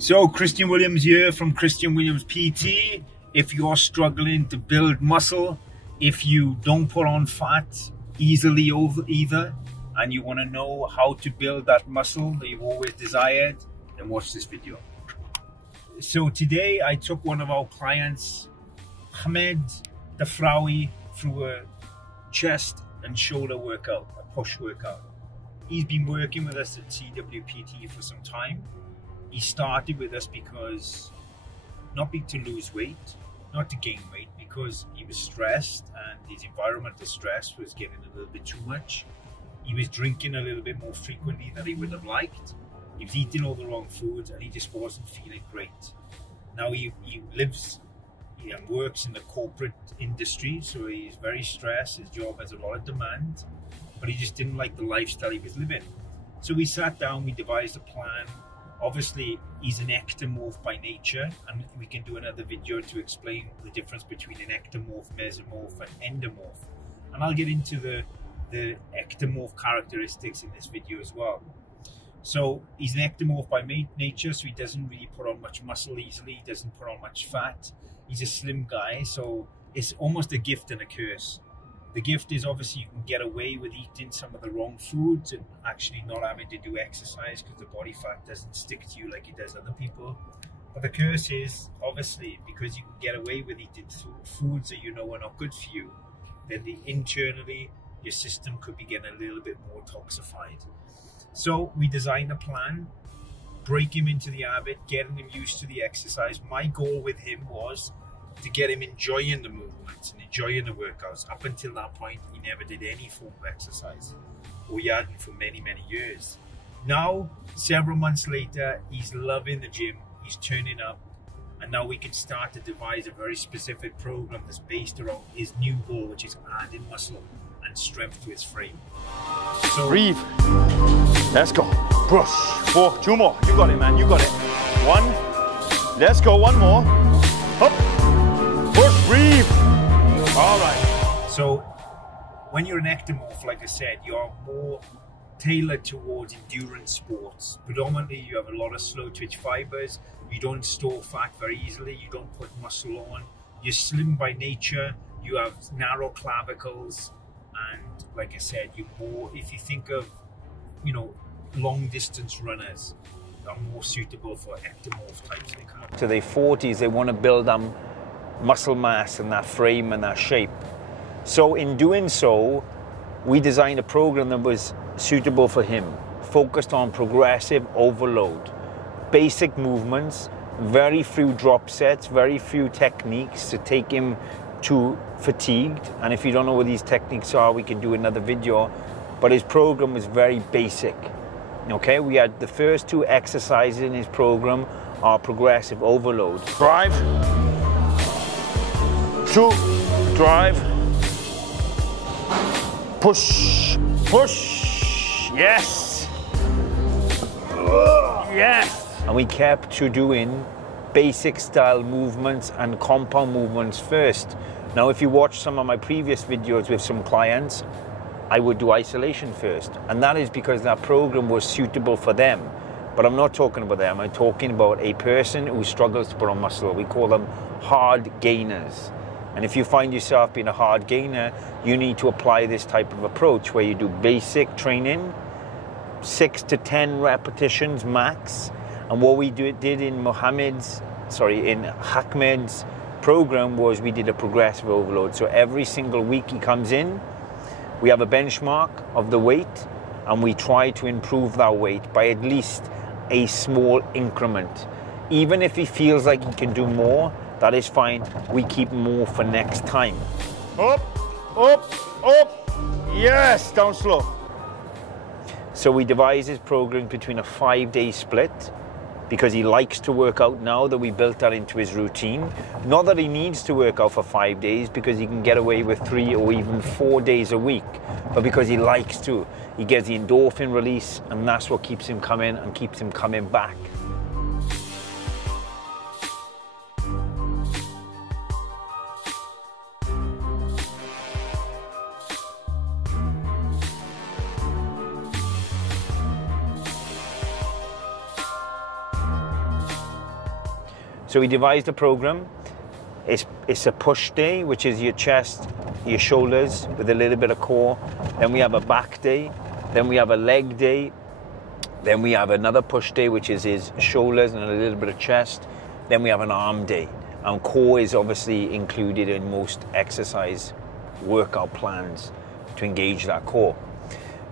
So Christian Williams here from Christian Williams PT. If you're struggling to build muscle, if you don't put on fat easily either, and you want to know how to build that muscle that you've always desired, then watch this video. So today I took one of our clients, Ahmed, through a chest and shoulder workout, a push workout. He's been working with us at CWPT for some time. He started with us because, not to lose weight, not to gain weight, because he was stressed and his environmental stress was getting a little bit too much. He was drinking a little bit more frequently than he would have liked. He was eating all the wrong foods and he just wasn't feeling great. Now he lives and works in the corporate industry, so he's very stressed. His job has a lot of demand, but he just didn't like the lifestyle he was living. So we sat down, we devised a plan. Obviously, he's an ectomorph by nature, and we can do another video to explain the difference between an ectomorph, mesomorph, and endomorph. And I'll get into the ectomorph characteristics in this video as well. So he's an ectomorph by nature, so he doesn't really put on much muscle easily, he doesn't put on much fat. He's a slim guy, so it's almost a gift and a curse. The gift is obviously you can get away with eating some of the wrong foods and actually not having to do exercise because the body fat doesn't stick to you like it does other people. But the curse is obviously because you can get away with eating foods that you know are not good for you, then internally your system could be getting a little bit more toxified. So we designed a plan, break him into the habit, getting him used to the exercise. My goal with him was to get him enjoying the movements and enjoying the workouts. Up until that point, he never did any form of exercise, or he hadn't for many, many years. Now, several months later, he's loving the gym, he's turning up, and now we can start to devise a very specific program that's based around his new goal, which is adding muscle and strength to his frame. So breathe. Let's go. Push. 4, 2 more. You got it, man. You got it. 1. Let's go. 1 more. Up. Push. Breathe. All right. So when you're an ectomorph, like I said, you're more tailored towards endurance sports. Predominantly, you have a lot of slow twitch fibers. You don't store fat very easily. You don't put muscle on. You're slim by nature. You have narrow clavicles. And like I said, you're more, if you think of, long distance runners, are more suitable for ectomorph types. To their 40s, they want to build muscle mass and that frame and that shape. So in doing so, we designed a program that was suitable for him, focused on progressive overload, basic movements, very few drop sets, very few techniques to take him to fatigued. And if you don't know what these techniques are, we can do another video. But his program was very basic. Okay, we had the first 2 exercises in his program are progressive overload. Drive. 2. Drive. Push. Push. Yes. Yes. And we kept to doing basic style movements and compound movements first. Now, if you watch some of my previous videos with some clients, I would do isolation first. And that is because that program was suitable for them. But I'm not talking about them. I'm talking about a person who struggles to put on muscle. We call them hard gainers. And if you find yourself being a hard gainer, you need to apply this type of approach where you do basic training, 6 to 10 repetitions max. And what we did in Ahmed's program was we did a progressive overload. So every single week he comes in, we have a benchmark of the weight, and we try to improve that weight by at least a small increment. Even if he feels like he can do more, that is fine. We keep more for next time. Up, up, up. Yes, down slow. So we devised his program between a 5-day split, because he likes to work out now that we built that into his routine. Not that he needs to work out for 5 days, because he can get away with 3 or even 4 days a week, but because he likes to. He gets the endorphin release, and that's what keeps him coming and keeps him coming back. So we devised a program. It's a push day, which is your chest, your shoulders with a little bit of core. Then we have a back day. Then we have a leg day. Then we have another push day, which is his shoulders and a little bit of chest. Then we have an arm day. And core is obviously included in most exercise workout plans to engage that core.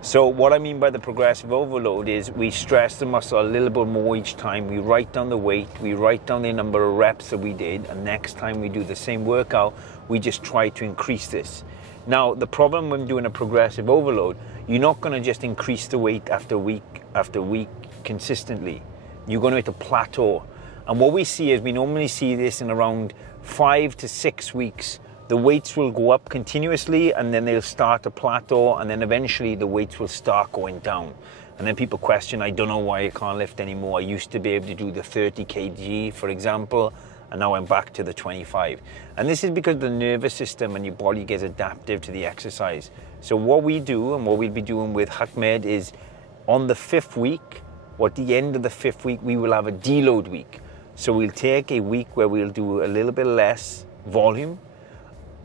So what I mean by the progressive overload is we stress the muscle a little bit more each time. We write down the weight, we write down the number of reps that we did, and next time we do the same workout, we just try to increase this. Now, the problem when doing a progressive overload, you're not going to just increase the weight after week consistently. You're going to hit a plateau. And what we see is we normally see this in around 5 to 6 weeks. The weights will go up continuously and then they'll start to plateau, and then eventually the weights will start going down. And then people question, I don't know why I can't lift anymore. I used to be able to do the 30 kg, for example, and now I'm back to the 25. And this is because the nervous system and your body gets adaptive to the exercise. So what we do and what we'll be doing with Ahmed is on the 5th week, or at the end of the 5th week, we will have a deload week. So we'll take a week where we'll do a little bit less volume,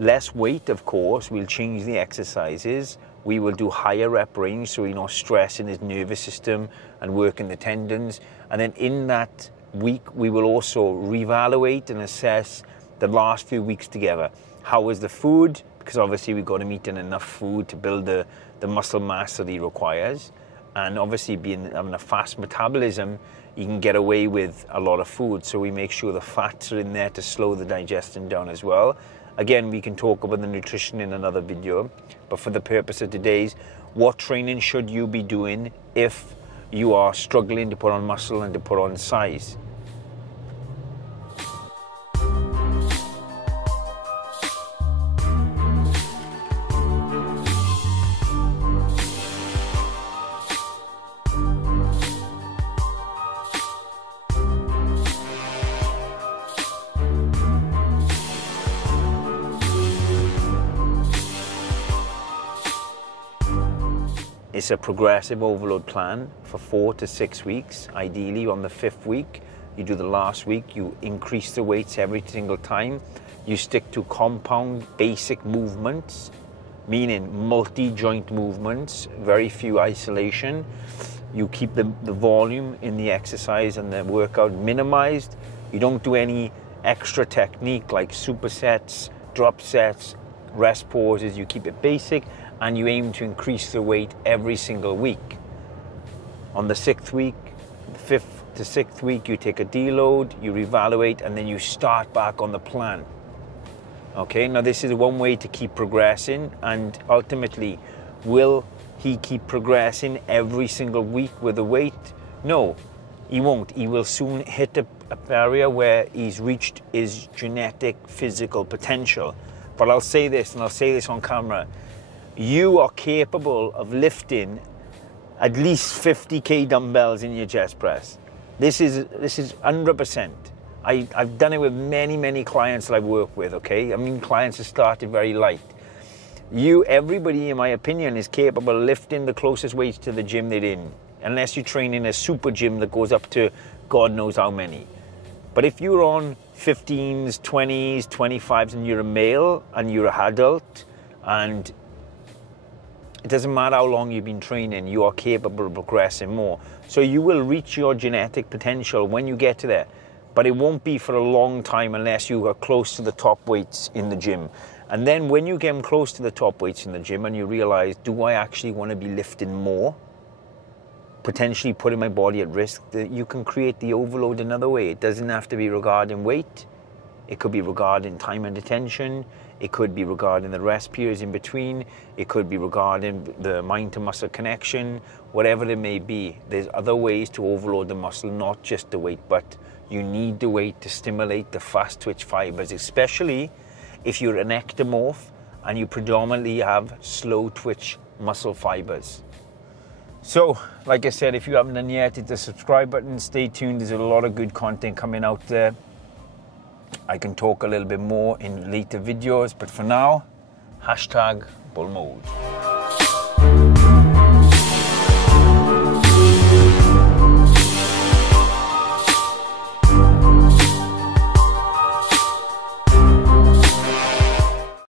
less weight, of course. We'll change the exercises. We will do higher rep range, so we're not stressing his nervous system and working the tendons. And then in that week, we will also reevaluate and assess the last few weeks together. How was the food? Because obviously we've got him eating enough food to build the muscle mass that he requires. And obviously having a fast metabolism, you can get away with a lot of food. So we make sure the fats are in there to slow the digestion down as well. Again, we can talk about the nutrition in another video, but for the purpose of today's, what training should you be doing if you are struggling to put on muscle and to put on size? It's a progressive overload plan for 4 to 6 weeks. Ideally, on the 5th week, you do the last week, you increase the weights every single time. You stick to compound basic movements, meaning multi-joint movements, very few isolation. You keep the volume in the exercise and the workout minimized. You don't do any extra technique like supersets, drop sets, rest pauses. You keep it basic, and you aim to increase the weight every single week. On the 6th week, 5th to 6th week, you take a deload, you reevaluate, and then you start back on the plan. Okay, now this is one way to keep progressing, and ultimately, will he keep progressing every single week with the weight? No, he won't. He will soon hit a area where he's reached his genetic physical potential. But I'll say this, and I'll say this on camera, you are capable of lifting at least 50k dumbbells in your chest press. This is 100%. I've done it with many clients that I've worked with, okay? I mean, clients have started very light. Everybody, in my opinion, is capable of lifting the closest weights to the gym they're in, unless you train in a super gym that goes up to God knows how many. But if you're on 15s, 20s, 25s, and you're a male, and you're an adult, and it doesn't matter how long you've been training, you are capable of progressing more. So you will reach your genetic potential when you get to there, but it won't be for a long time unless you are close to the top weights in the gym. And then when you get close to the top weights in the gym and you realize, do I actually want to be lifting more? Potentially putting my body at risk, that you can create the overload another way. It doesn't have to be regarding weight. It could be regarding time and attention. It could be regarding the rest periods in between. It could be regarding the mind to muscle connection, whatever it may be. There's other ways to overload the muscle, not just the weight, but you need the weight to stimulate the fast twitch fibers, especially if you're an ectomorph and you predominantly have slow twitch muscle fibers. So, like I said, if you haven't done yet, hit the subscribe button, stay tuned. There's a lot of good content coming out there. I can talk a little bit more in later videos, but for now, #bull mode.